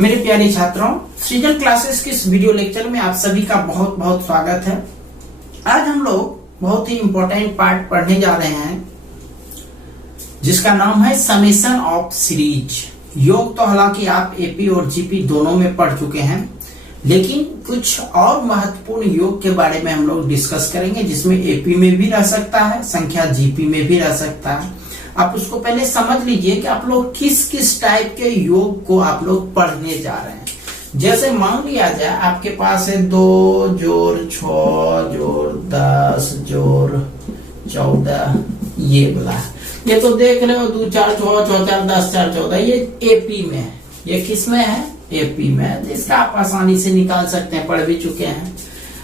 मेरे प्यारे छात्रों, सृजन क्लासेस के इस वीडियो लेक्चर में आप सभी का बहुत बहुत स्वागत है। आज हम लोग बहुत ही इंपॉर्टेंट पार्ट पढ़ने जा रहे हैं जिसका नाम है समेशन ऑफ सीरीज। योग तो हालांकि आप एपी और जीपी दोनों में पढ़ चुके हैं, लेकिन कुछ और महत्वपूर्ण योग के बारे में हम लोग डिस्कस करेंगे जिसमें एपी में भी रह सकता है, संख्या जीपी में भी रह सकता है। आप उसको पहले समझ लीजिए कि आप लोग किस किस टाइप के योग को आप लोग पढ़ने जा रहे हैं। जैसे मान लिया जाए आपके पास है 2 जोड़ 6 जोड़ 10 जोड़ 14, ये वाला ये तो देख रहे हो 2 4 6 6 4 10 4 14, ये एपी में है। ये किस में है? एपी में है। तो इसका आप आसानी से निकाल सकते हैं, पढ़ भी चुके हैं।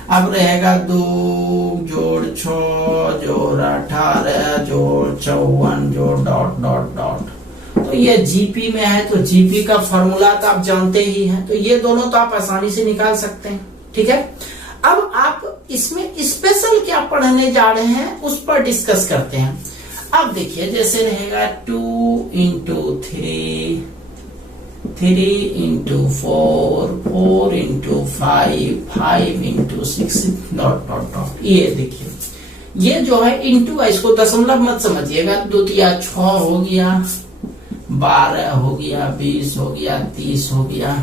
अब रहेगा 2 जोड़ 6 जोड़ 18 जोड़ 54 जोड़ डॉट डॉट डॉट। तो ये जीपी में है, तो जीपी का फॉर्मूला तो आप जानते ही हैं। तो ये दोनों तो आप आसानी से निकाल सकते हैं, ठीक है। अब आप इसमें स्पेशल क्या पढ़ने जा रहे हैं उस पर डिस्कस करते हैं। अब देखिए, जैसे रहेगा 2 into 3 3 into 4 4 into 5 5 into 6 dot dot dot. ये देखिए, ये जो है इंटू है, इसको दशमलव मत समझिएगा। 2 या 6 हो गया, 12 हो गया, 20 हो गया, 30 हो गया।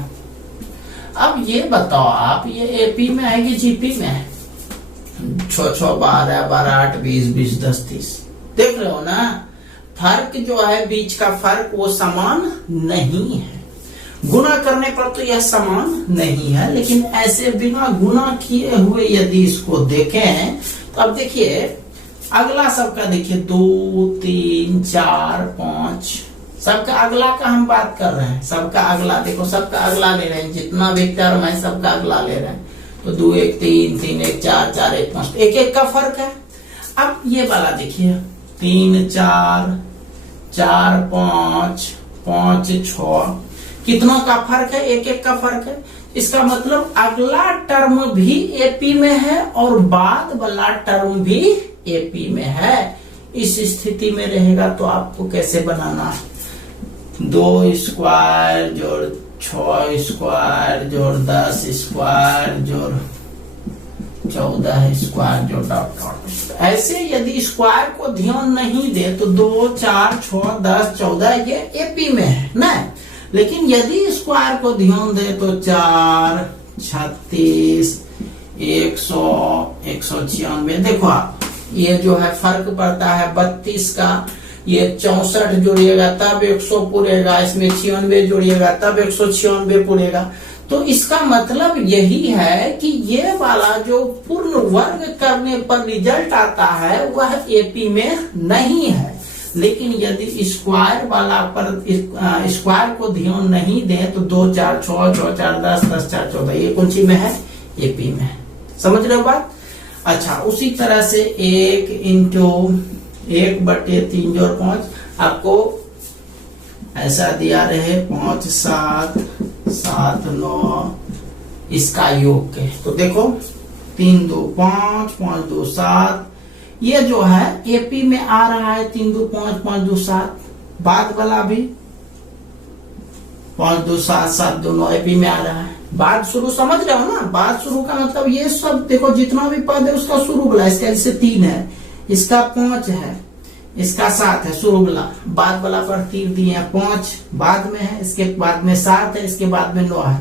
अब ये बताओ आप, ये एपी में है कि जीपी में है? 6 6 12 12 8 20 20 10 30, देख रहे हो ना। फर्क जो है, बीच का फर्क वो समान नहीं है। गुना करने पर तो यह समान नहीं है, लेकिन ऐसे बिना गुना किए हुए यदि इसको देखें तो अब देखिए अगला सबका देखिए 2 3 4 5, सबका अगला का हम बात कर रहे हैं। सबका अगला देखो, सबका अगला ले रहे हैं, जितना वेक्टर में सबका अगला ले रहे हैं। तो 2 1 3 3 1 4 4 1 5, एक एक का फर्क है। अब ये वाला देखिए 3 4 4 5 5 6, कितनों का फर्क है? एक एक का फर्क है। इसका मतलब अगला टर्म भी एपी में है और बाद वाला टर्म भी एपी में है। इस स्थिति में रहेगा तो आपको कैसे बनाना? 2 स्क्वायर जोड़ 6 स्क्वायर जोड़ 10 स्क्वायर जोड़ 14 स्क्वायर जोड़ डॉट डॉट। ऐसे यदि स्क्वायर को ध्यान नहीं दे तो 2 4 6 10 14 ये एपी में है ना। लेकिन यदि स्क्वायर को ध्यान दे तो 4 36 100 196। देखो आप, ये जो है फर्क पड़ता है 32 का। ये 64 जोड़िएगा तब 100 पूरेगा, इसमें 96 जोड़िएगा तब 196 पूरेगा। तो इसका मतलब यही है कि ये वाला जो पूर्ण वर्ग करने पर रिजल्ट आता है वह एपी में नहीं है। लेकिन यदि स्क्वायर वाला पर स्क्वायर को ध्यान नहीं दे तो 2 4 6 6 4 10 10 4 14, ये कौन सी में है? एपी में है। समझ रहे हो बात? अच्छा, उसी तरह से 1 into 1/3 जोड़ 5 आपको ऐसा दिया रहे 5 7 7 9, इसका योग के। तो देखो 3 2 5 5 2 7, ये जो है एपी में आ रहा है। 3 2 5 5 2 7, बाद वाला भी 5 2 7 7 2 9 एपी में आ रहा है। बाद शुरू समझ रहे हो ना? बाद शुरू का मतलब ये सब देखो, जितना भी पद है उसका शुरू वाला। इसका जैसे 3 है, इसका 5 है, इसका 7 है शुरू वाला। बाद वाला पर तीर दिए हैं, 5 बाद में है, इसके बाद में 7 है, इसके बाद में 9 है।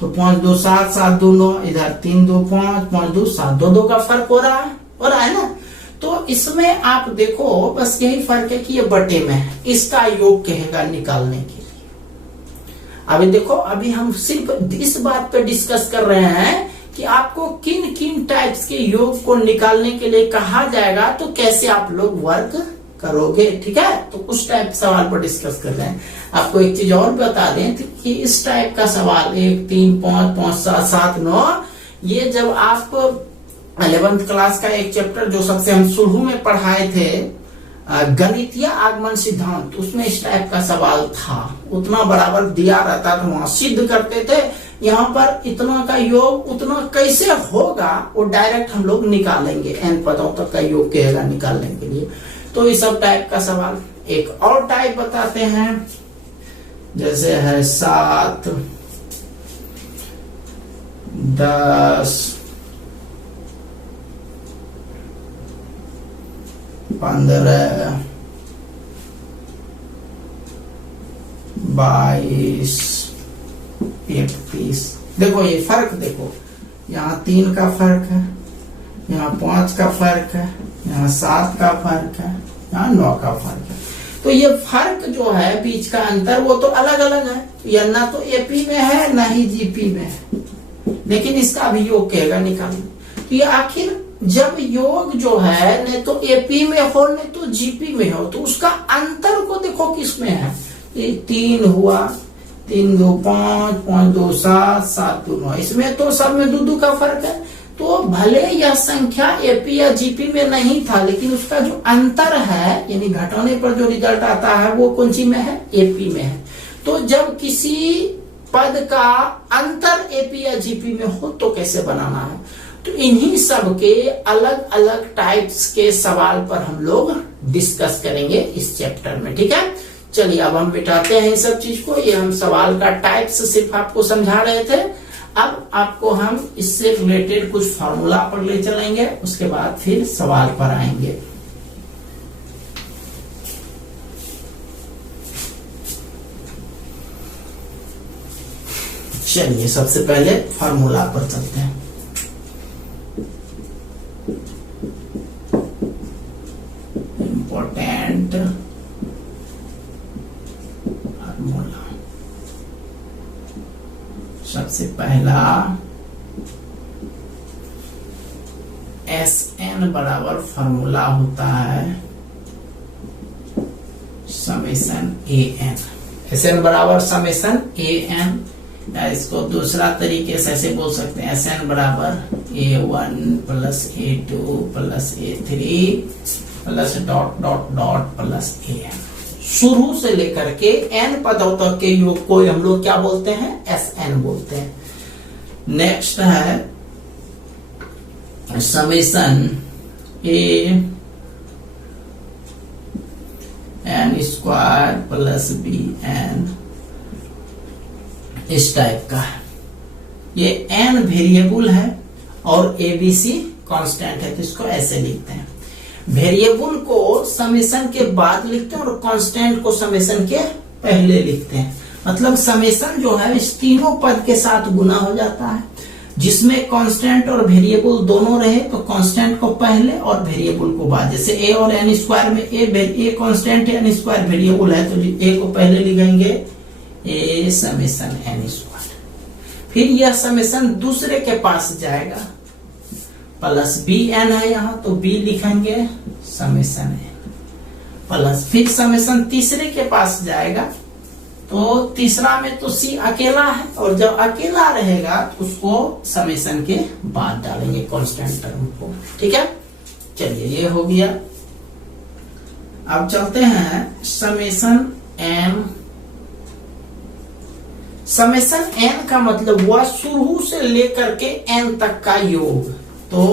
तो 5 2 7 7 2 9, इधर 3 2 5 5 2 7, 2 2 का फर्क हो रहा है ना। तो इसमें आप देखो बस यही फर्क है कि ये बटे में है। इसका योग कहेगा निकालने के लिए। अभी देखो, अभी हम सिर्फ इस बात पे डिस्कस कर रहे हैं कि आपको किन किन टाइप्स के योग को निकालने के लिए कहा जाएगा, तो कैसे आप लोग वर्क करोगे, ठीक है। तो उस टाइप सवाल पर डिस्कस कर रहे हैं। आपको एक चीज और बता दें कि इस टाइप का सवाल 1 3 5 5 7 7 9, ये जब आप 11th क्लास का एक चैप्टर जो सबसे हम शुरू में पढ़ाए थे, गणितीय आगमन सिद्धांत, उसमें इस टाइप का सवाल था। उतना बराबर दिया रहता था, वहां सिद्ध करते थे। यहाँ पर इतना का योग उतना कैसे होगा वो डायरेक्ट हम लोग निकालेंगे। n पदों तक का योग कहेगा निकालने के लिए। तो इस सब टाइप का सवाल। एक और टाइप बताते हैं, जैसे है 7 10, 15, 22, 31। देखो ये फर्क देखो, यहाँ 3 का फर्क है, यहाँ 5 का फर्क है, यहाँ 7 का फर्क है, यहाँ 9 का फर्क है। तो ये फर्क जो है बीच का अंतर वो तो अलग अलग है, या ना तो एपी में है ना ही जीपी में है, लेकिन इसका अभी योग कहेगा निकालना। तो ये आखिर जब योग जो है न तो एपी में हो न तो जीपी में हो, तो उसका अंतर को देखो किसमें है। ये 3 हुआ, 3 2 5, 5 2 7, 7 2 9, इसमें तो सब में 2 2 का फर्क है। तो भले यह संख्या एपी या जीपी में नहीं था, लेकिन उसका जो अंतर है यानी घटाने पर जो रिजल्ट आता है वो कौन सी में है, एपी में है। तो जब किसी पद का अंतर एपी या जीपी में हो तो कैसे बनाना है, तो इन्हीं सब के अलग अलग टाइप्स के सवाल पर हम लोग डिस्कस करेंगे इस चैप्टर में। ठीक है, चलिए अब हम बिठाते हैं इन सब चीज को। ये हम सवाल का टाइप्स सिर्फ आपको समझा रहे थे, अब आपको हम इससे रिलेटेड कुछ फार्मूला पर ले चलेंगे, उसके बाद फिर सवाल पर आएंगे। चलिए सबसे पहले फार्मूला पर चलते हैं। इम्पोर्टेंट फार्मूला, सबसे पहला SN बराबर फार्मूला होता है समेशन AN। SN बराबर समेशन AN, या इसको दूसरा तरीके से ऐसे बोल सकते हैं, SN बराबर A1 plus A2 plus A3 plus dot dot dot plus AN। शुरू से लेकर के n पदों तक के योग को हम लोग क्या बोलते हैं, SN बोलते हैं। नेक्स्ट है summation A n square plus BN, इस टाइप का है। ये n वेरिएबल है और ABC कांस्टेंट है, तो इसको ऐसे लिखते हैं। वेरिएबल को समेशन के बाद लिखते हैं और कांस्टेंट को समेशन के पहले लिखते हैं। मतलब समेशन जो है इस तीनों पद के साथ गुना हो जाता है, जिसमें कांस्टेंट और वेरिएबल दोनों रहे तो कांस्टेंट को पहले और वेरिएबल को बाद। जैसे a और n स्क्वायर में a कांस्टेंट है, n स्क्वायर वेरिएबल है, तो a को पहले लिखेंगे a समेशन n स्क्वायर। फिर यह समेशन दूसरे के पास जाएगा, प्लस BN है यहाँ तो B लिखेंगे समेशन n प्लस, फिर समेशन तीसरे के पास जाएगा, तो तीसरा में तो C अकेला है और जब अकेला रहेगा तो उसको समेशन के बाद डालेंगे कांस्टेंट टर्म को। ठीक है, चलिए ये हो गया। अब चलते हैं समेशन n। समेशन n का मतलब हुआ शुरू से लेकर के n तक का योग। तो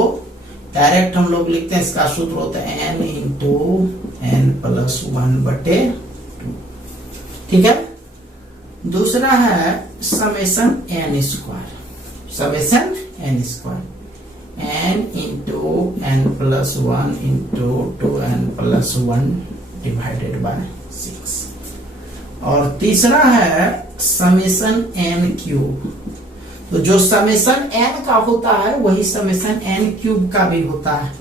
डायरेक्ट हम लोग लिखते हैं, इसका सूत्र होता है n इंटू n प्लस 1/2। ठीक है, दूसरा है summation n square, summation n square n into n plus 1 into 2n plus 1 divided by 6। और तीसरा है समेशन n क्यूब। तो जो समेशन n का होता है वही समेशन n क्यूब का भी होता है,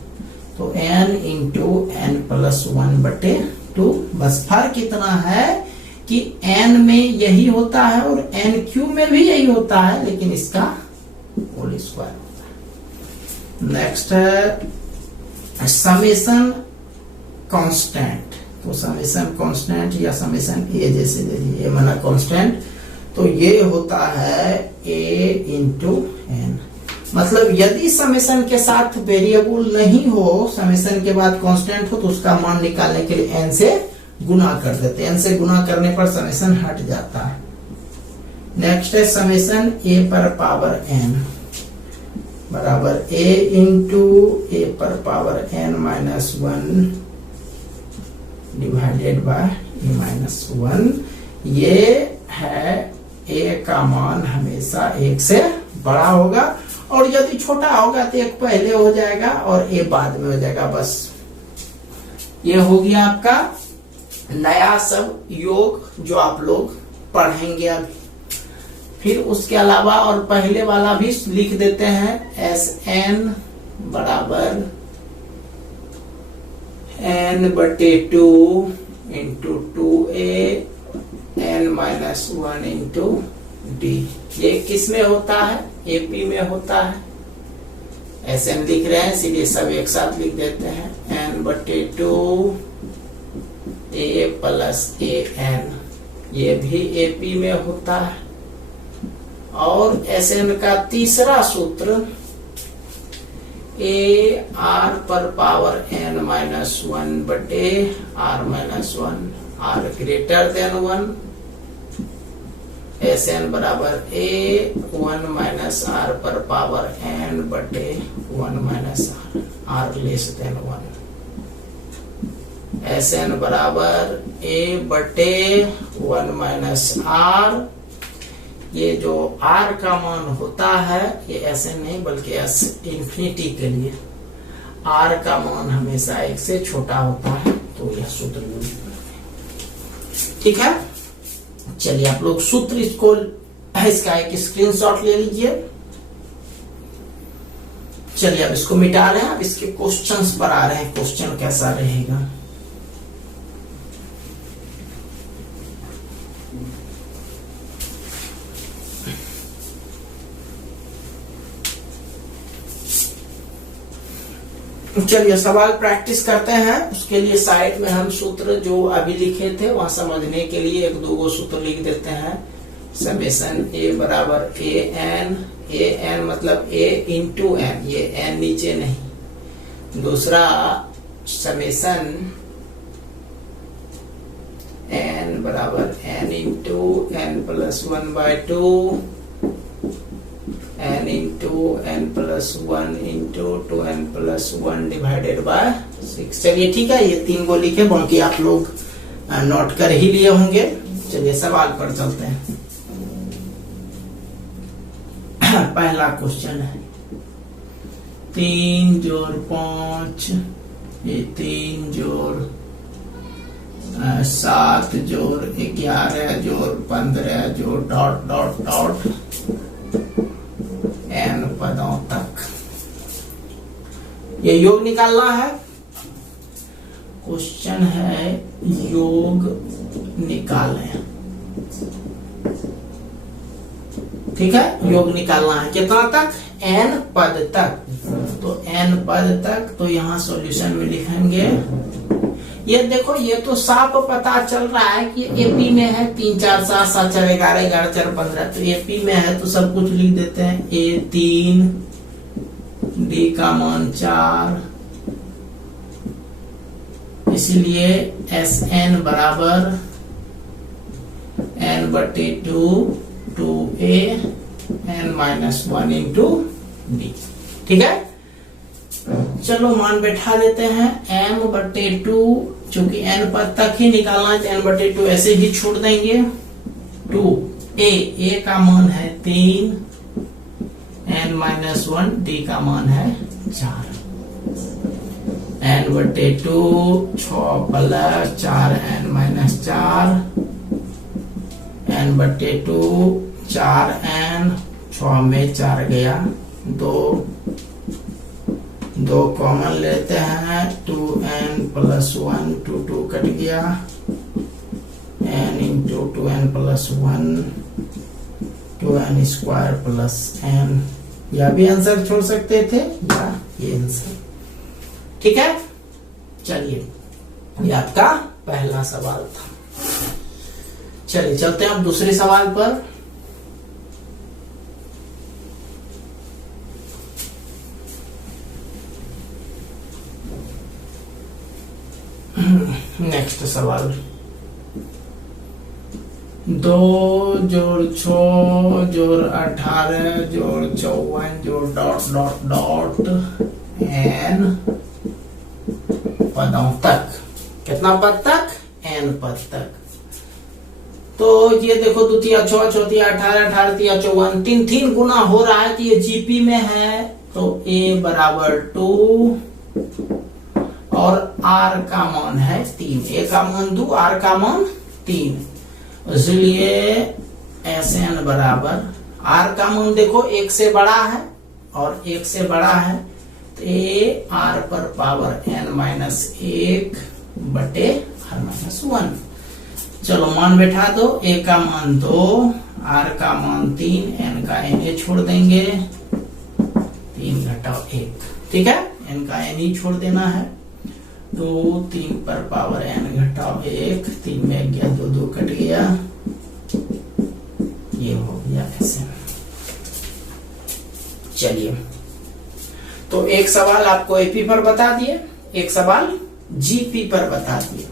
तो n इंटू n प्लस 1/2। बस फर्क इतना है कि n में यही होता है और n क्यूब में भी यही होता है, लेकिन इसका होल स्क्वायर होता है। नेक्स्ट है समेशन कांस्टेंट। तो समेशन कांस्टेंट या समेशन a जैसे ले लीजिए, a माना कांस्टेंट, तो ये होता है a इंटू n। मतलब यदि समेशन के साथ वेरिएबल नहीं हो, समेशन के बाद कांस्टेंट हो, तो उसका मान निकालने के लिए n से गुना कर देते हैं। n से गुना करने पर समेशन हट जाता है। नेक्स्ट है समेशन a पर पावर n बराबर a इंटू a पर power n minus 1 divided bye a minus 1। ये है a का मान हमेशा 1 से बड़ा होगा, और यदि छोटा होगा तो एक पहले हो जाएगा और ए बाद में हो जाएगा। बस ये हो गया आपका नया सब योग जो आप लोग पढ़ेंगे अभी। फिर उसके अलावा और पहले वाला भी लिख देते हैं, एस एन बराबर n/2 into 2a n-1 into D. ये किस में होता है? एपी में होता है। एस एन लिख रहे हैं इसलिए सब एक साथ लिख देते हैं, n/2 a plus A N, ये भी एपी में होता है। और एस एन का तीसरा सूत्र ए आर पर पावर n-1 बटे r-1, R greater than 1, S N बराबर ए 1 माइनस आर पर पावर n बटे 1 minus R less than 1। S N बराबर ए बटे 1 माइनस आर। ये जो r का मान होता है, ये एस एन नहीं बल्कि एस इंफिनिटी के लिए r का मान हमेशा 1 से छोटा होता है, तो यह सूत्र यूज करते हैं। ठीक है, चलिए आप लोग सूत्र इसका एक स्क्रीनशॉट ले लीजिए। चलिए अब इसको मिटा रहे हैं, अब इसके क्वेश्चंस पर आ रहे हैं, क्वेश्चन कैसा रहेगा। चलिए सवाल प्रैक्टिस करते हैं। उसके लिए साइड में हम सूत्र जो अभी लिखे थे वहां समझने के लिए एक दो सूत्र लिख देते हैं। समेशन ए बराबर ए एन मतलब ए इंटू एन, ये एन नीचे नहीं। दूसरा समेशन एन बराबर N into N plus 1/2 n into N plus 1 into 2n plus 1 divided by 6। चलिए ठीक है, ये 3 को लिखे, बाकी आप लोग नोट कर ही लिए होंगे। चलिए सवाल पर चलते हैं। पहला क्वेश्चन है 3 जोड़ 5, ये 3 जोड़ 7 जोड़ 11 जोड़ 15 जोड़ डॉट डॉट डॉट n पदों तक ये योग निकालना है। क्वेश्चन है योग निकालें। ठीक है, योग निकालना है कितना तक? n पद तक। तो n पद तक, तो यहां सॉल्यूशन में लिखेंगे। ये देखो, ये तो साफ पता चल रहा है कि एपी में है 3 4 7 7 4 11 11 4 15, तो एपी में है तो सब कुछ लिख देते हैं। ए 3, डी का मान 4, इसलिए एस एन बराबर n/2 2a n-1 into d. ठीक है, चलो मान बैठा देते हैं। m/2, चूंकि n पद तक ही निकालना है तो n/2 ऐसे ही छोड़ देंगे। 2a का मान है 3, n-1 d का मान है 4, n/2 6 plus 4 n-4, n/2 4n, 6 में 4 गया, 2 कॉमन लेते हैं, 2n प्लस 1 2 कट गया, n into 2n plus 1 2n square plus n। यह भी आंसर छोड़ सकते थे या ये आंसर। ठीक है, चलिए ये आपका पहला सवाल था। चलिए चलते हैं अब दूसरे सवाल पर। नेक्स्ट सवाल 2 जोड़ 6 जोड़ 18 जोड़ 54 जोड़ डॉट डॉट डॉट n पदों तक। कितना पद तक? n पद तक। तो ये देखो द्वितीय 6 चौथिया 18 18 तिया 54 तीन गुना हो रहा है कि ये जीपी में है। तो a बराबर 2 और r का मान है 3। a का मान 2, r का मान 3, इसलिए Sn बराबर r का मान देखो 1 से बड़ा है और 1 से बड़ा है, तो a r पर पावर n-1 बटे r-1। चलो मान बैठा दो, a का मान 2, r का मान 3, n का n छोड़ देंगे, 3 घटाओ 1, ठीक है, n का n ही छोड़ देना है। तो 3 पर पावर n घटाओ 1, 3 में गया 2 2 कट गया, ये हो गया ऐसे। चलिए, तो एक सवाल आपको एपी पर बता दिए, एक सवाल जीपी पर बता दिए।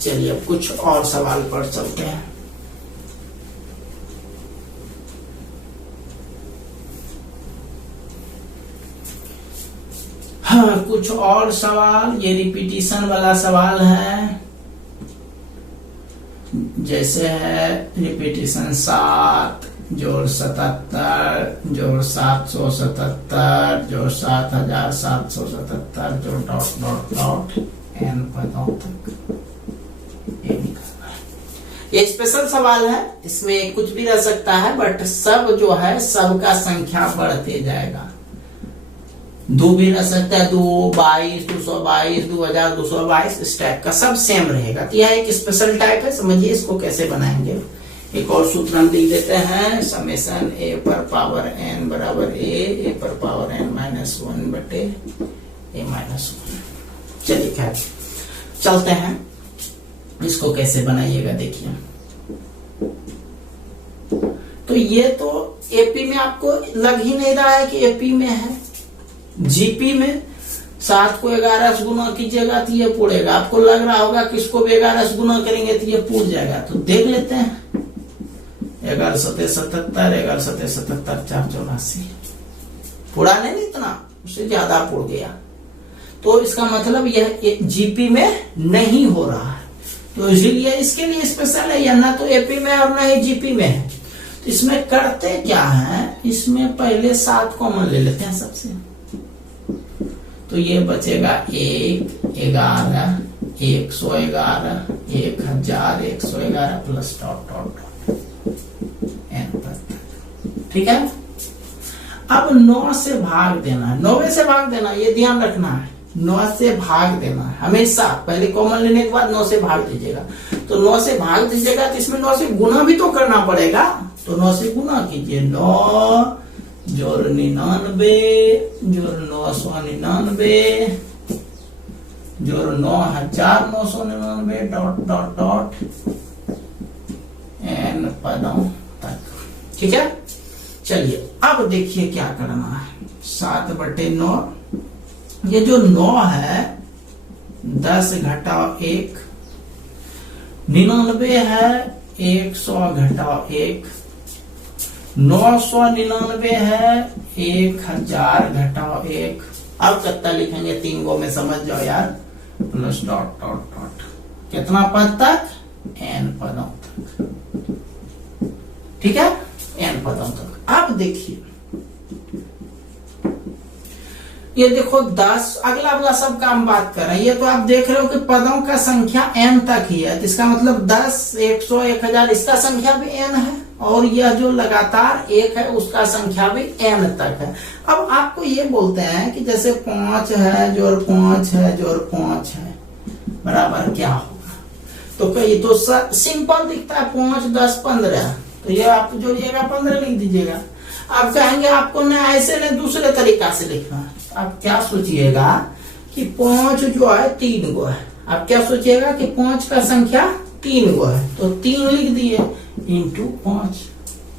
चलिए अब कुछ और सवाल पर चलते हैं। हाँ, कुछ और सवाल, ये रिपीटिशन वाला सवाल है। जैसे है रिपीटिशन 7 जोड़ 77 जोड़ 777 जोड़ 7777 जोड़ डॉट डॉट डॉट n पदों तक, ये स्पेशल सवाल है, इसमें कुछ भी रह सकता है, बट सब जो है सबका संख्या बढ़ते जाएगा। 2 भी रह सकता है, 2 22 222 2222, इस टाइप का सब सेम रहेगा। तो यह एक स्पेशल टाइप है, समझिए इसको कैसे बनाएंगे। एक और सूत्र हम लिख देते हैं, समेशन a पर पावर n बराबर a पर पावर n-1 बटे a-1। चलिए खैर चलते हैं, इसको कैसे बनाइएगा देखिए। तो ये तो एपी में आपको लग ही नहीं रहा है कि एपी में है। जीपी में 7 को 11 से गुना कीजिएगा तो ये पूरेगा, आपको लग रहा होगा कि इसको भी 11 से गुना करेंगे तो ये पूर जाएगा। तो देख लेते हैं, 11 7 77 11 7 77 4 84, पूरा नहीं इतना, उससे ज्यादा पुर गया। तो इसका मतलब यह जीपी में नहीं हो रहा है, तो इसीलिए इसके लिए स्पेशल है, या ना तो एपी में और ना ही जीपी में है। तो इसमें करते क्या है, इसमें पहले 7 कॉमन ले लेते हैं सबसे, तो ये बचेगा 1 11 111 1000 111 प्लस डॉट डॉट n पर, ठीक है। अब 9 से भाग देना है, 9 से भाग देना, ये ध्यान रखना है, 9 से भाग देना है हमेशा। पहले कॉमन लेने के बाद 9 से भाग दीजिएगा, तो 9 से भाग दीजिएगा तो इसमें 9 से गुना भी तो करना पड़ेगा, तो 9 से गुना कीजिए। 9 जोड़ 99 जोड़ 999 जोड़ 9999 डॉट डॉट डॉट n पदों तक, ठीक है। चलिए अब देखिए क्या करना है, 7 बटे 9, ये जो 9 है 10 घटाओ 1, 99 है 100 घटाओ 1, 999 है 1000 घटाओ 1। अब कितना लिखेंगे, 3 गो में समझ जाओ यार, प्लस डॉट डॉट डॉट, कितना पद तक, n पदों तक, ठीक है, n पदों तक। अब देखिए ये देखो 10, अगला वाला सब का हम बात कर रहे हैं, ये तो आप देख रहे हो कि पदों का संख्या n तक ही है, इसका मतलब 10 100 1000 इसका संख्या भी n है, और यह जो लगातार 1 है उसका संख्या भी n तक है। अब आपको ये बोलते हैं कि जैसे 5 है जोड़ 5 है जोड़ 5 है बराबर क्या होगा, तो कहीं तो सिंपल दिखता है, 5 10 15, तो ये आप जोड़िएगा 15 लिख दीजिएगा। आप कहेंगे आपको न ऐसे न दूसरे तरीका से लिखना है, आप क्या सोचिएगा कि 5 जो है 3 गो है, आप क्या सोचिएगा कि 5 का संख्या 3 गो है, तो 3 लिख दिए इंटू 5,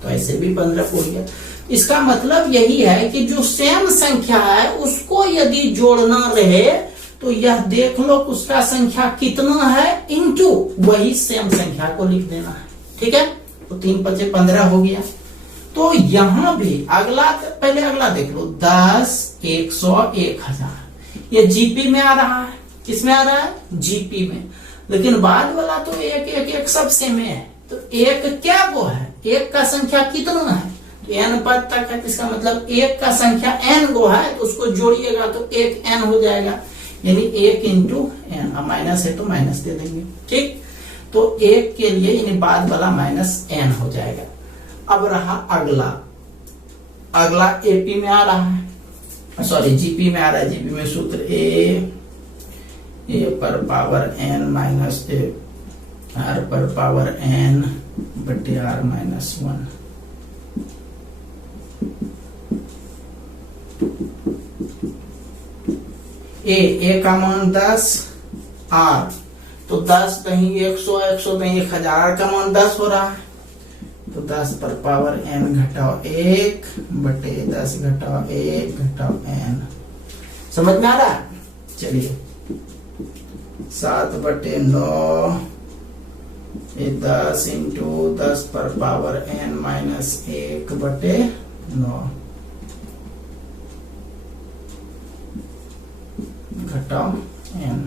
तो ऐसे भी 15 हो गया। इसका मतलब यही है कि जो सेम संख्या है उसको यदि जोड़ना रहे तो यह देख लो उसका संख्या कितना है इंटू वही सेम संख्या को लिख देना है, ठीक है। तो 3 5 15 हो गया। तो यहां भी अगला, पहले अगला देख लो, 10 100 1000, ये जीपी में आ रहा है, किसमें आ रहा है, जीपी में, लेकिन बाद वाला तो 1 1 1 सब सेम है, तो एक क्या वो है, एक का संख्या कितना है, तो n पद तक है, तो इसका मतलब एक का संख्या n गो है, तो उसको जोड़िएगा तो एक n हो जाएगा, यानी एक इंटू एन। अब माइनस है तो माइनस दे देंगे, ठीक। तो एक के लिए यानी बाद वाला माइनस n हो जाएगा। अब रहा अगला, अगला एपी में आ रहा है, सॉरी जीपी में आ रहा है। जीपी में सूत्र ए पर power n minus A R पर पावर n बटे आर माइनस 1। ए का मान 10, आर तो 10 दही 100, 100 दही 1000 का मान 10 हो रहा है, तो 10 पर पावर n घटाओ 1 बटे 10 घटाओ 1 घटाओ n। समझ में आ रहा है? चलिए 7 बटे 9 10 इंटू 10 पर पावर n माइनस 1 बटे 9 घटाओ n।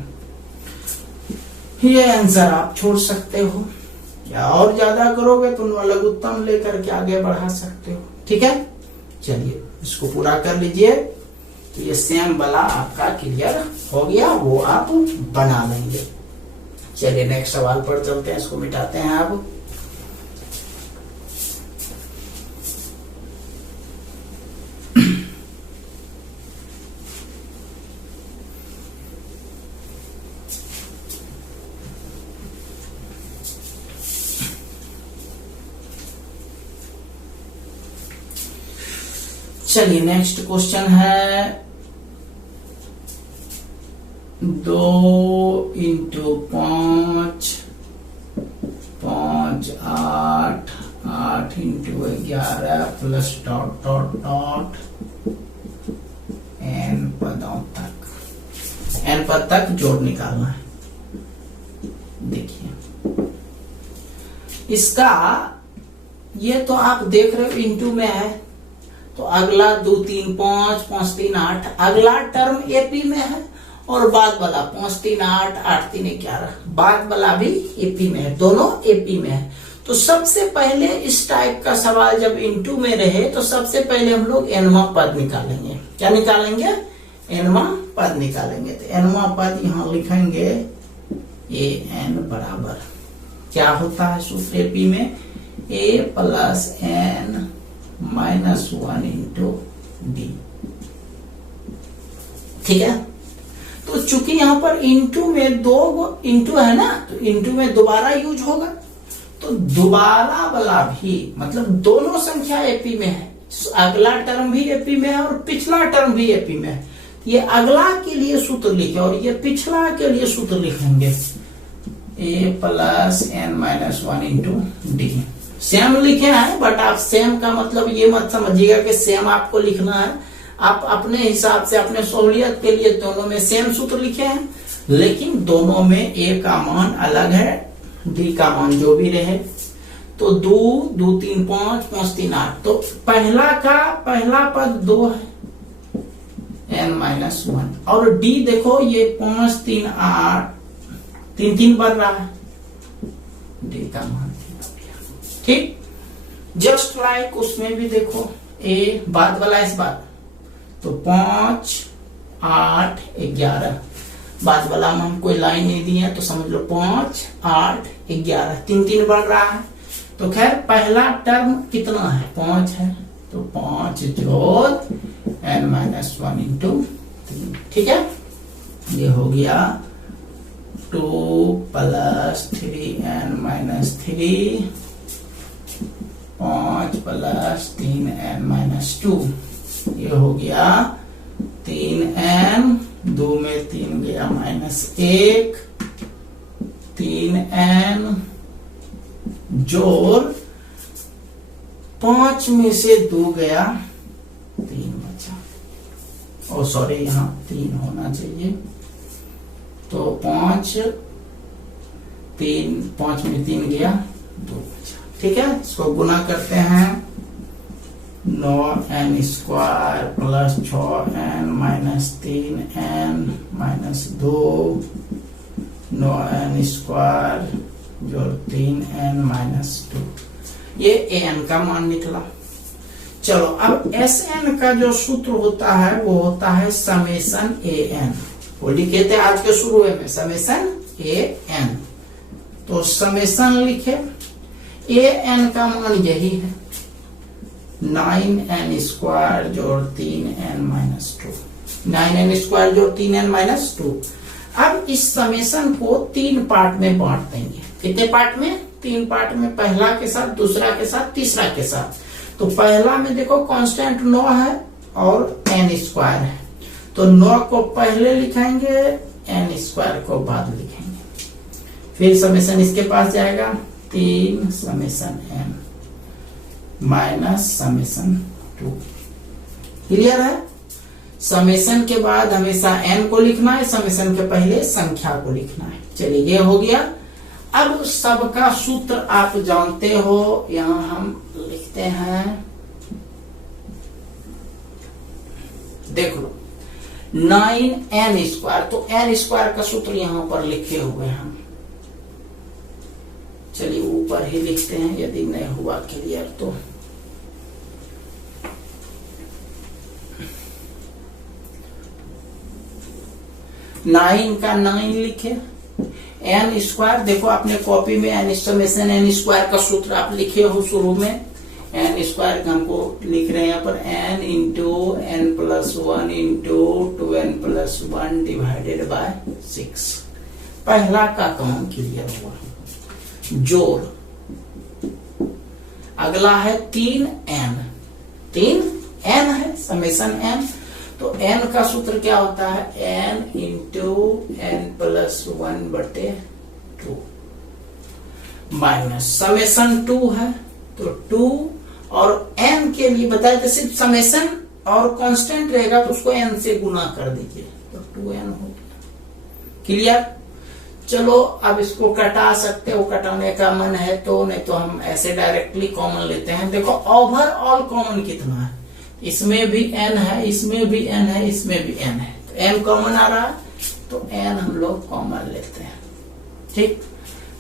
ये आंसर आप छोड़ सकते हो, या और ज्यादा करोगे तो लघुत्तम लेकर के आगे बढ़ा सकते हो, ठीक है। चलिए इसको पूरा कर लीजिए, तो ये सेम वाला आपका क्लियर हो गया, वो आप बना लेंगे। चलिए नेक्स्ट सवाल पर चलते हैं, इसको मिटाते हैं अब। चलिए नेक्स्ट क्वेश्चन है 2 into 5 5 8 8 into 11 plus dot dot dot n पदों तक, n पद तक जोड़ निकालना है। देखिए इसका ये तो आप देख रहे हो इंटू में है, तो अगला 2 3 5 5 3 8 अगला टर्म एपी में है, और बाद वाला 5 3 8 8 3 11 बाद वाला भी एपी में है, दोनों एपी में है। तो सबसे पहले इस टाइप का सवाल जब इनटू में रहे तो सबसे पहले हम लोग एनवा पद निकालेंगे। क्या निकालेंगे? एनवा पद निकालेंगे। तो एनवा पद यहां लिखेंगे ए एन बराबर क्या होता है सूत्र एपी में, a plus n minus 1 into d. ठीक है, तो चूंकि यहां पर इंटू में दो इंटू है ना, तो इंटू में दोबारा यूज होगा, तो दोबारा वाला भी मतलब दोनों संख्या एपी में है, अगला टर्म भी एपी में है और पिछला टर्म भी एपी में है। ये अगला के लिए सूत्र लिखे और ये पिछला के लिए सूत्र लिखेंगे, a plus n minus 1 into d. Same लिखे हैं, बट आप सेम का मतलब ये मत समझिएगा कि सेम आपको लिखना है, आप अपने हिसाब से अपने सहूलियत के लिए दोनों में सेम सूत्र लिखे हैं, लेकिन दोनों में ए का मान अलग है, डी का मान जो भी रहे। तो 2 2 3 5 5 3 8, तो पहला पद 2 है n माइनस 1, और डी देखो ये 5 3 8 3 3 बढ़ रहा है, डी का मान ठीक। जस्ट लाइक उसमें भी देखो ए बाद वाला इस बात, तो 5 8 11 बाद वाला में हम कोई लाइन नहीं दी है, तो समझ लो 5 8 11 3 3 बढ़ रहा है। तो खैर पहला टर्म कितना है 5 है, तो 5 जोड़ n माइनस 1 इंटू 3। ठीक है, ये हो गया 2 plus 3n minus 3 5 plus 3n minus 2, ये हो गया 3n 2 में 3 गया माइनस 1 3n जोड़ 5 में से 2 गया 3 बचा, ओ सॉरी यहाँ 3 होना चाहिए, तो 5 में 3 गया 2 बचा। ठीक है, इसको गुना करते हैं 9n square plus 6n minus 3n minus 2 9n square जोड़ 3n माइनस 2, ये an का मान निकला। चलो अब Sn का जो सूत्र होता है वो होता है समेशन an, वो लिखे थे आज के शुरू में समेशन an, तो समेशन लिखे an का मान यही है 9n स्क्वायर जोड़ 3n माइनस 2, 9n स्क्वायर जोड़ 3n माइनस 2। अब इस समेशन को 3 पार्ट में बांट देंगे। कितने पार्ट में? 3 पार्ट में, पहला के साथ, दूसरा के साथ, तीसरा के साथ। तो पहला में देखो कांस्टेंट 9 है और n स्क्वायर है, तो 9 को पहले लिखेंगे, n स्क्वायर को बाद लिखेंगे। फिर समेशन इसके पास जाएगा 3 summation n minus summation 2। Clear है? समेशन के बाद हमेशा n को लिखना है, समेशन के पहले संख्या को लिखना है। चलिए ये हो गया। अब सबका सूत्र आप जानते हो, यहां हम लिखते हैं, देख लो 9n स्क्वायर, तो n स्क्वायर का सूत्र यहां पर लिखे हुए हैं हम। चलिए ऊपर ही लिखते हैं, यदि नहीं हुआ क्लियर तो। नाइन का 9 लिखे, n स्क्वायर, देखो अपने कॉपी में n समेशन n स्क्वायर का सूत्र आप लिखे हो शुरू में। n स्क्वायर का हमको लिख रहे हैं यहाँ पर n into n plus 1 into 2n plus 1 divided by 6। पहला का काम क्लियर हुआ। जोड़, अगला है 3n, 3n है समेशन n, तो n का सूत्र क्या होता है n इंटू n प्लस 1 बटे 2 माइनस समेशन 2 है, तो 2 और n के लिए बताए थे सिर्फ समेशन और कांस्टेंट रहेगा तो उसको n से गुना कर दीजिए, तो 2n हो गया। क्लियर? चलो अब इसको कटा सकते हो, कटाने का मन है तो, नहीं तो हम ऐसे डायरेक्टली कॉमन लेते हैं। देखो ओवरऑल कॉमन कितना है, इसमें भी n है, इसमें भी n है, इसमें भी n है, तो n कॉमन आ रहा है, तो n हम लोग कॉमन लेते हैं। ठीक,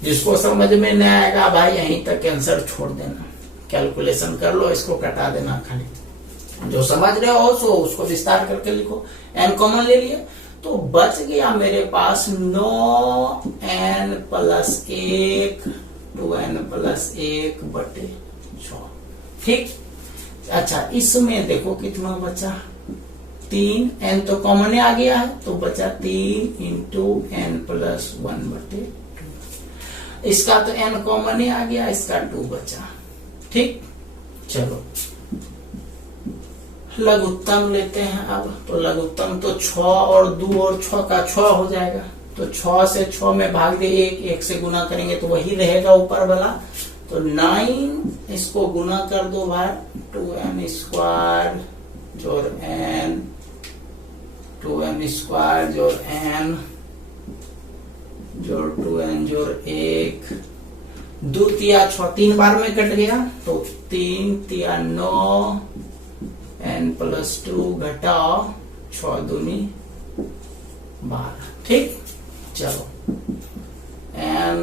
जिसको समझ में नहीं आएगा भाई यहीं तक आंसर छोड़ देना, कैलकुलेशन कर लो, इसको कटा देना खाली। जो समझ रहे हो सो उसको विस्तार करके लिखो। n कॉमन ले लिए तो बच गया मेरे पास 9n प्लस 1 2n प्लस 1 बटे 6। ठीक, अच्छा इसमें देखो कितना बचा, 3, n तो कॉमन आ गया है तो बचा 3 इंटू n प्लस 1 बटे 2। इसका तो n कॉमन आ गया, इसका 2 बचा। ठीक, चलो लघुत्तम लेते हैं अब। तो लघुत्तम तो 6 और 2 और 6 का 6 हो जाएगा, तो 6 से 6 में भाग दे 1 से गुना करेंगे तो वही रहेगा ऊपर वाला, तो 9 इसको गुना कर दो भाई, 2n स्क्वायर जोड़ n, 2n स्क्वायर जोड़ n जोड़ 2n जोड़ 1, 2 तिया 6, 3 बार में कट गया, तो 3 तिया 9 n प्लस 2 घटाओ 6 दूनी 12। ठीक, चलो n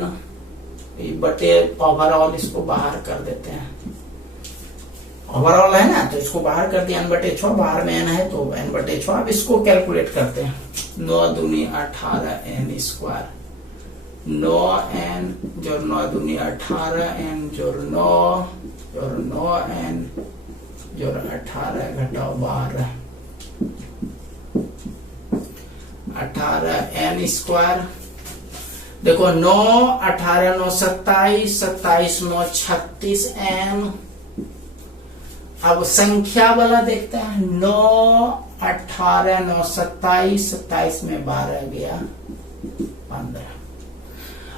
बटे ओवरऑल इसको बाहर कर देते हैं। ओवरऑल है ना तो इसको बाहर कर दिया, n बटे 6, बाहर में n है तो n बटे 6। अब इसको कैलकुलेट करते हैं, 9 दूनी 18 n स्क्वायर, 9n जोड़ 9 दूनी 18 n जोड़ 9 जोड़ 9n जोड़ 18 घटाओ 12, 18 n स्क्वायर। देखो 9 18 9 27, 27 9 36 n। अब संख्या वाला देखते हैं, 9 18 9 27, 27 में 12 गया 15।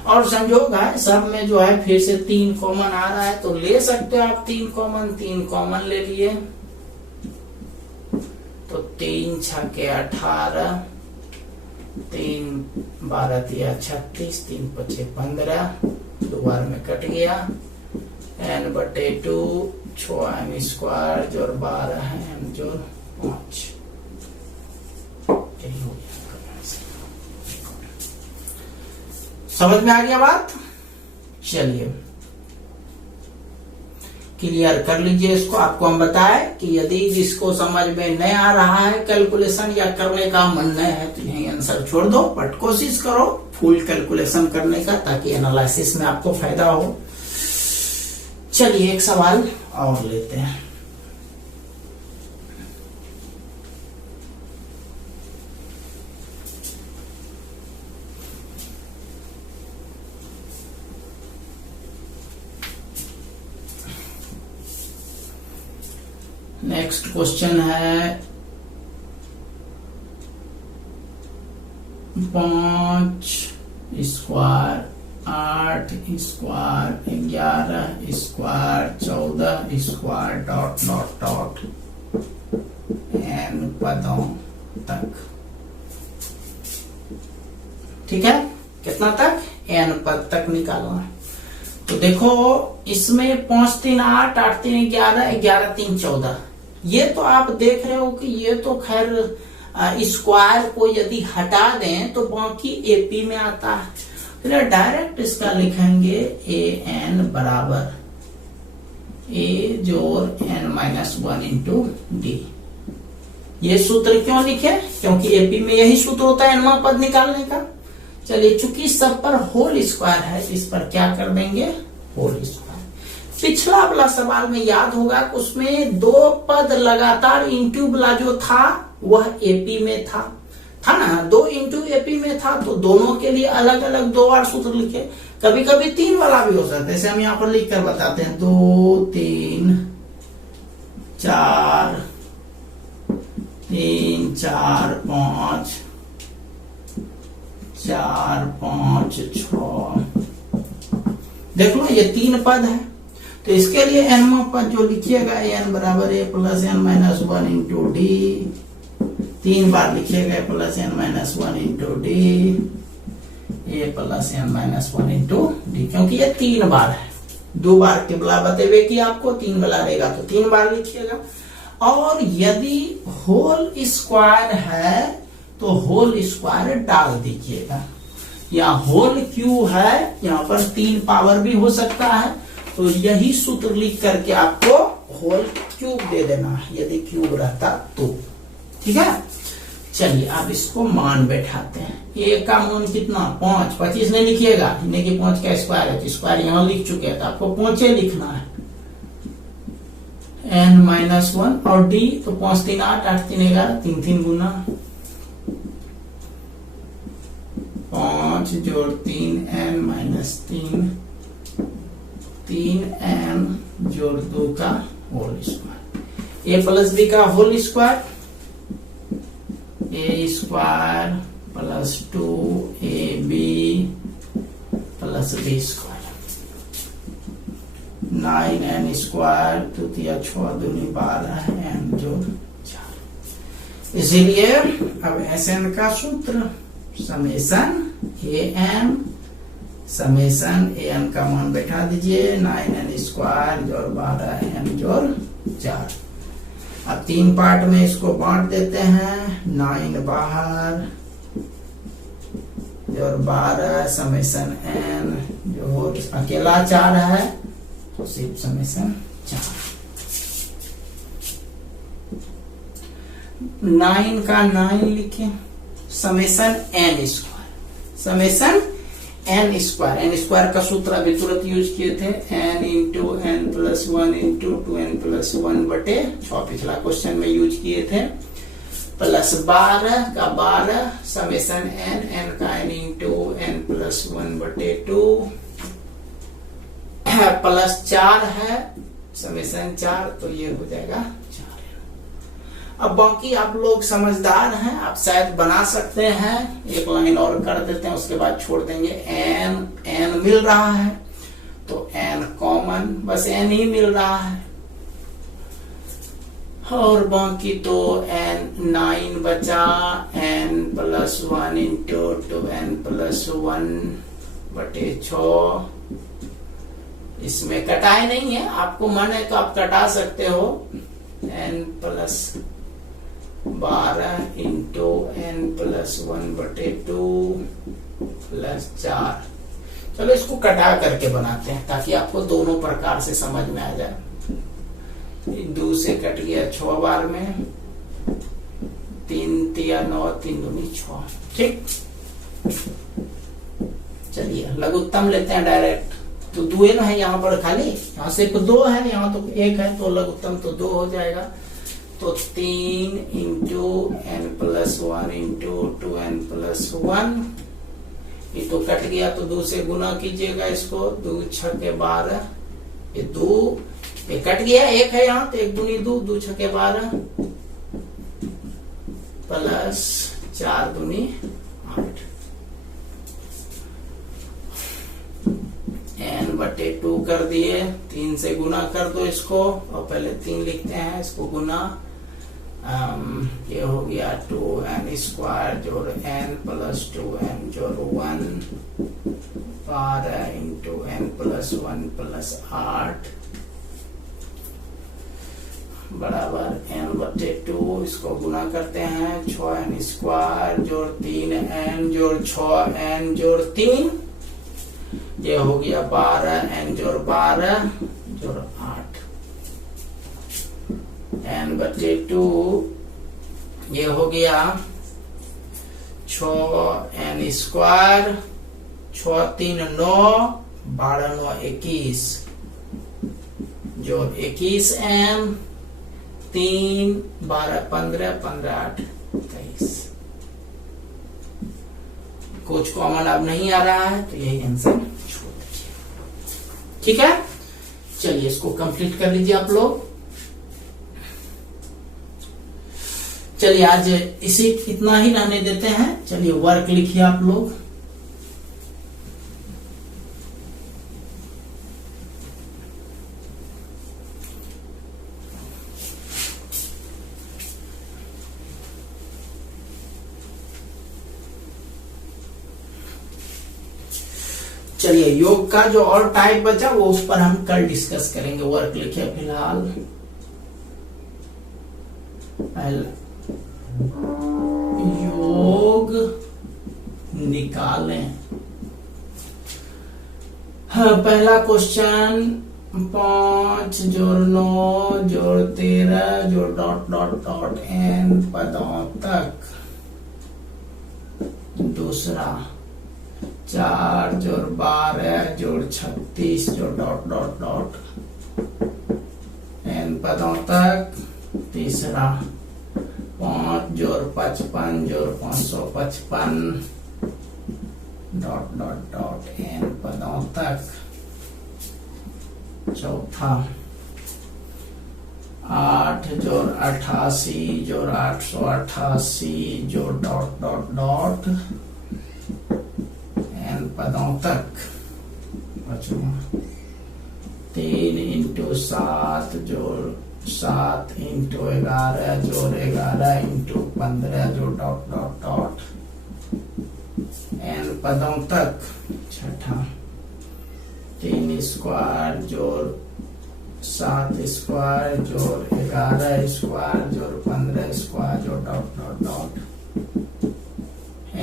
और संयोग है सब में जो है फिर से 3 कॉमन आ रहा है, तो ले सकते हो आप 3 कॉमन, 3 कॉमन ले लिए तो 3 छके 18, 3 12 तिया 36, 3 पचे 15, 2 बार में कट गया, n बटे 2 6 m स्क्वायर जोड़ 12 है m जोड़ 5। समझ में आ गया बात? चलिए क्लियर कर लीजिए इसको। आपको हम बताए कि यदि जिसको समझ में नहीं आ रहा है कैलकुलेशन या करने का मन नहीं है तो यही आंसर छोड़ दो, बट कोशिश करो फुल कैलकुलेशन करने का ताकि एनालिसिस में आपको फायदा हो। चलिए एक सवाल और लेते हैं। नेक्स्ट क्वेश्चन है 5 square 8 square 11 square 14 square dot dot dot n पदों तक। ठीक है, कितना तक? n पद तक निकालना। तो देखो इसमें 5 3 8 8 3 11 11 3 14, ये तो आप देख रहे हो कि ये तो खैर स्क्वायर को यदि हटा दें तो बाकी एपी में आता है। फिर डायरेक्ट इसका लिखेंगे ए एन बराबर ए जोड़ n माइनस 1 इंटू डी। ये सूत्र क्यों लिखे? क्योंकि एपी में यही सूत्र होता है nवां पद निकालने का। चलिए चूंकि सब पर होल स्क्वायर है इस पर क्या कर देंगे? Whole square. पिछला वाला सवाल में याद होगा कि उसमें 2 पद लगातार इंटू वाला जो था वह एपी में था ना, 2 इंटू एपी में था, तो दोनों के लिए अलग अलग 2 बार सूत्र लिखे। कभी कभी 3 वाला भी हो सकता है, जैसे हम यहाँ पर लिख कर बताते हैं 2 3 4 3 4 5 4 5 6। देख लो ये 3 पद है, तो इसके लिए nवां पद जो लिखिएगा n बराबर a plus n minus 1 into D. 3 बार लिखिएगा plus n minus 1 into D, a plus n minus 1 into D, क्योंकि ये 3 बार है। 2 बार टिबला बतेवे कि आपको 3 वाला रहेगा तो 3 बार लिखिएगा। और यदि होल स्क्वायर है तो होल स्क्वायर डाल दीजिएगा। या होल क्यू है, यहाँ पर 3 पावर भी हो सकता है, तो यही सूत्र लिख करके आपको होल क्यूब दे देना है यदि क्यूब रहता तो। ठीक है, चलिए अब इसको मान बैठाते हैं। a का मान कितना? 5। 25 नहीं लिखिएगा, इन्हें कि 5 का स्क्वायर है, स्क्वायर यहाँ लिख चुके हैं तो आपको 5 लिखना है। n माइनस 1 और d तो 5 3 8 8 3 11 3 3 गुना 5 जोड़ 3 n माइनस 3 3 n जोड़ 2 का whole square. a plus b का whole square a square plus 2ab plus b square 9n square 2 3 6 2 12 n जोड़ 4। इसीलिए अब Sn का सूत्र समेशन an समेशन an का मान बैठा दीजिए 9n स्क्वायर जोड़ 12 n जोड़ 4। अब 3 पार्ट में इसको बांट देते हैं। 9 बाहर जोड़ 12 समेशन n जोड़ अकेला 4 है तो सिर्फ समेशन 4। 9 का 9 लिखे summation n square, summation n square का सूत्र अभी तुरंत यूज किए थे, n into n plus 1 into 2n plus 1 बटे 6 पिछला क्वेश्चन में यूज किए थे। प्लस 12 का 12 समेशन n का n इंटू n प्लस 1 बटे 2 प्लस 4 है समेशन 4, तो ये हो जाएगा 4। अब बाकी आप लोग समझदार हैं, आप शायद बना सकते हैं। एक लाइन और कर देते हैं उसके बाद छोड़ देंगे। n मिल रहा है तो n कॉमन, बस n ही मिल रहा है और बाकी तो n 9 बचा n plus 1 into 2n plus 1 बटे 6। इसमें कटाई नहीं है, आपको मन है तो आप कटा सकते हो। n plus 12 into n plus 1 बटे 2 प्लस 4। चलो इसको कटा करके बनाते हैं ताकि आपको दोनों प्रकार से समझ में आ जाए। 2 से कट गया 6 बार में, 3 तिया 9, 3 दूनी 6। ठीक, चलिए लघुत्तम लेते हैं डायरेक्ट। तो 2 है यहाँ पर खाली, यहाँ सिर्फ 2 है, यहाँ तो 1 है, तो लघुत्तम तो 2 हो जाएगा। तो 3 into n plus 1 into 2n plus 1, ये तो कट गया तो 2 से गुना कीजिएगा इसको। 2 छके 12, ये 2 ये कट गया, 1 है यहाँ तो 1 दूनी 2, 2 छके 12 प्लस 4 दूनी 8, n बटे 2 कर दिए। 3 से गुना कर दो इसको, और पहले 3 लिखते हैं, इसको गुना। ये हो गया 2n स्क्वायर जोड़ n प्लस 2n जोड़ 1 12 इंटू n प्लस 1 प्लस 8 बराबर n बटे 2। इसको गुना करते हैं, 6n स्क्वायर जोड़ 3n जोड़ 6n जोड़ 3, ये हो गया 12n जोड़ 12 जोड़ 8 n बटे 2। ये हो गया 6n स्क्वायर, 6 3 9, 12 9 21 जोड़ 21n, 3 12 15 15 8 23। कुछ कॉमन अब नहीं आ रहा है तो यही आंसर छोड़ दीजिए। ठीक है, चलिए इसको कंप्लीट कर लीजिए आप लोग। चलिए आज इसी इतना ही रहने देते हैं। चलिए वर्क लिखिए आप लोग। चलिए योग का जो और टाइप बचा वो उस पर हम कल डिस्कस करेंगे। वर्क लिखिए फिलहाल। योग निकालें। हाँ, पहला क्वेश्चन 5 जोड़ 9 जोड़ 13 जोड़ डॉट डॉट डॉट n पदों तक। दूसरा 4 जोड़ 12 जोड़ 36 जोड़ डॉट डॉट डॉट n पदों तक। तीसरा 5 जोड़ 55 जोड़ 555 डॉट डॉट डॉट n पदों तक। चौथा 8 जोड़ 88 जोड़ 888 जोड़ डॉट डॉट डॉट n पदों तक। पांचवा 3 इंटू 7 जोड़ 7 इंटू 11 जोड़ 11 इंटू 15 जोड़ डॉट डॉट डॉट n पदों तक। छठा 3 स्क्वायर जोड़ 7 स्क्वायर जोड़ 11 स्क्वायर जोड़ 15 स्क्वायर जोड़ डॉट डॉट डॉट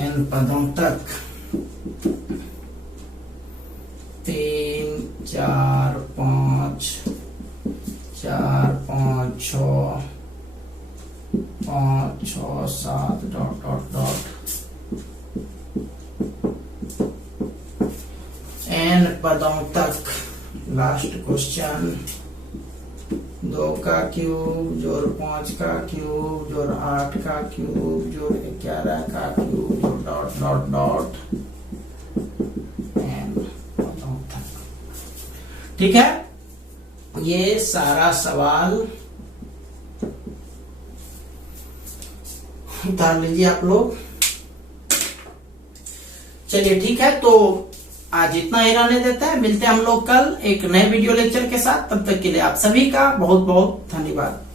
n पदों तक। 3 4 5 4 5 6 5 6 7 डॉट डॉट डॉट n पदों तक। लास्ट क्वेश्चन 2 का क्यूब जोड़ 5 का क्यूब जोड़ 8 का क्यूब जोड़ 11 का क्यूब जोड़ डॉट डॉट डॉट n पदों तक। ठीक है, ये सारा सवाल उतार लीजिए आप लोग। चलिए ठीक है, तो आज इतना ही रहने देता है। मिलते हैं हम लोग कल एक नए वीडियो लेक्चर के साथ। तब तक के लिए आप सभी का बहुत बहुत धन्यवाद।